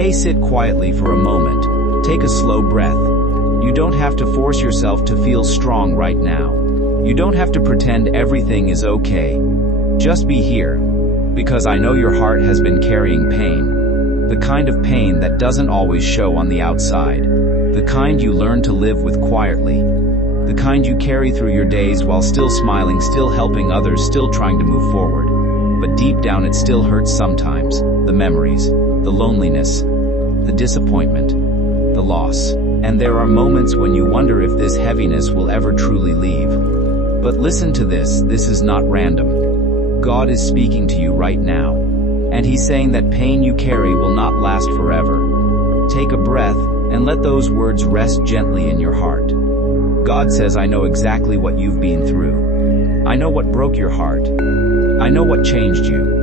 Hey, sit quietly for a moment. Take a slow breath. You don't have to force yourself to feel strong right now. You don't have to pretend everything is okay. Just be here, because I know your heart has been carrying pain. The kind of pain that doesn't always show on the outside. The kind you learn to live with quietly. The kind you carry through your days while still smiling, still helping others, still trying to move forward. But deep down it still hurts sometimes. The memories, the loneliness, the disappointment, the loss. And there are moments when you wonder if this heaviness will ever truly leave. But listen to this is not random. God is speaking to you right now. And He's saying that pain you carry will not last forever. Take a breath and let those words rest gently in your heart. God says, I know exactly what you've been through. I know what broke your heart. I know what changed you.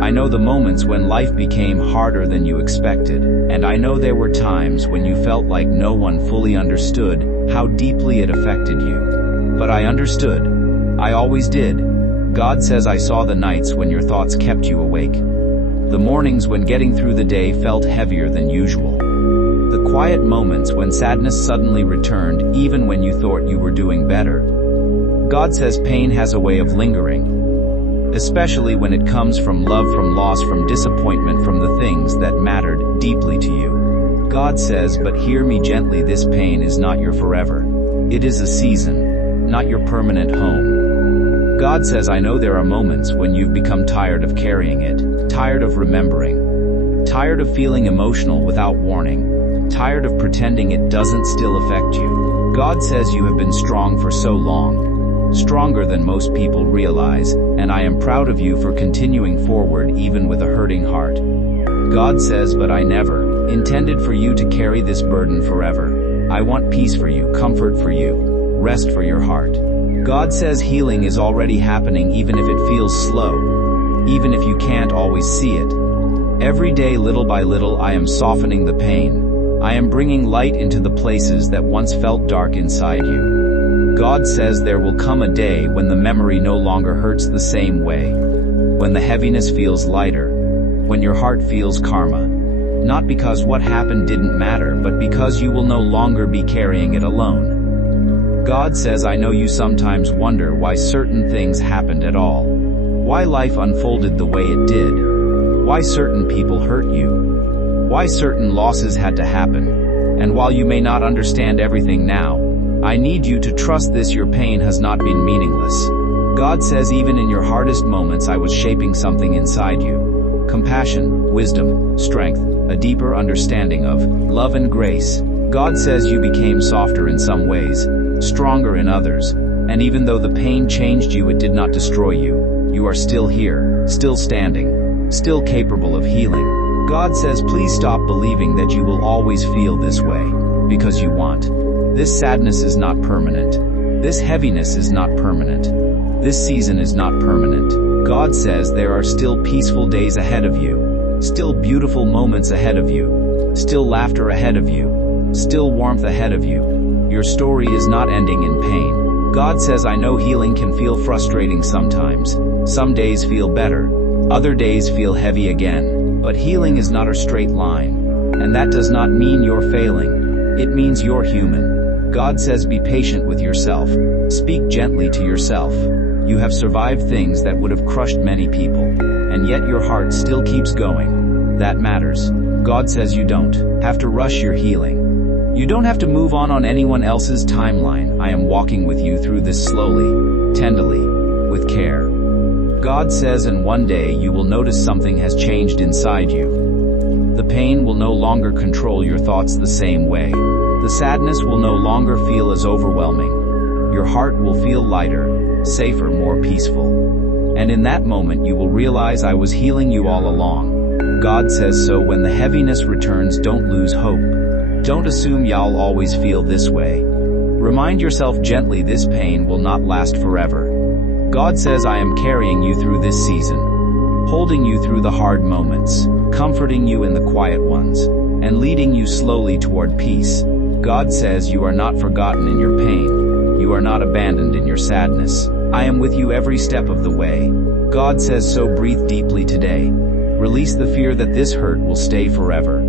I know the moments when life became harder than you expected, and I know there were times when you felt like no one fully understood how deeply it affected you. But I understood. I always did. God says, I saw the nights when your thoughts kept you awake. The mornings when getting through the day felt heavier than usual. The quiet moments when sadness suddenly returned even when you thought you were doing better. God says pain has a way of lingering. Especially when it comes from love, from loss, from disappointment, from the things that mattered deeply to you. God says, but hear me gently, this pain is not your forever. It is a season, not your permanent home. God says, I know there are moments when you've become tired of carrying it, tired of remembering, tired of feeling emotional without warning, tired of pretending it doesn't still affect you. God says you have been strong for so long. Stronger than most people realize, and I am proud of you for continuing forward even with a hurting heart. God says, but I never intended for you to carry this burden forever. I want peace for you, comfort for you, rest for your heart. God says healing is already happening even if it feels slow, even if you can't always see it. Every day, little by little, I am softening the pain. I am bringing light into the places that once felt dark inside you. God says there will come a day when the memory no longer hurts the same way, when the heaviness feels lighter, when your heart feels calmer. Not because what happened didn't matter, but because you will no longer be carrying it alone. God says, I know you sometimes wonder why certain things happened at all, why life unfolded the way it did, why certain people hurt you, why certain losses had to happen. And while you may not understand everything now, I need you to trust this: your pain has not been meaningless. God says even in your hardest moments I was shaping something inside you. Compassion, wisdom, strength, a deeper understanding of love and grace. God says you became softer in some ways, stronger in others, and even though the pain changed you, it did not destroy you. You are still here, still standing, still capable of healing. God says please stop believing that you will always feel this way, because you want. This sadness is not permanent. This heaviness is not permanent. This season is not permanent. God says there are still peaceful days ahead of you, still beautiful moments ahead of you, still laughter ahead of you, still warmth ahead of you. Your story is not ending in pain. God says, I know healing can feel frustrating sometimes. Some days feel better, other days feel heavy again. But healing is not a straight line, and that does not mean you're failing. It means you're human. God says be patient with yourself. Speak gently to yourself. You have survived things that would have crushed many people, and yet your heart still keeps going. That matters. God says you don't have to rush your healing. You don't have to move on anyone else's timeline. I am walking with you through this slowly, tenderly, with care. God says, and one day you will notice something has changed inside you. The pain will no longer control your thoughts the same way. The sadness will no longer feel as overwhelming. Your heart will feel lighter, safer, more peaceful. And in that moment you will realize I was healing you all along. God says so when the heaviness returns, don't lose hope. Don't assume you'll always feel this way. Remind yourself gently this pain will not last forever. God says I am carrying you through this season, holding you through the hard moments, comforting you in the quiet ones, and leading you slowly toward peace. God says you are not forgotten in your pain. You are not abandoned in your sadness. I am with you every step of the way. God says so. Breathe deeply today. Release the fear that this hurt will stay forever.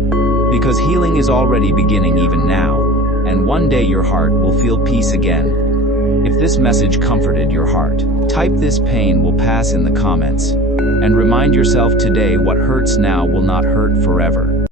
Because healing is already beginning even now, and one day your heart will feel peace again. If this message comforted your heart, type "This pain will pass" in the comments, and remind yourself today what hurts now will not hurt forever.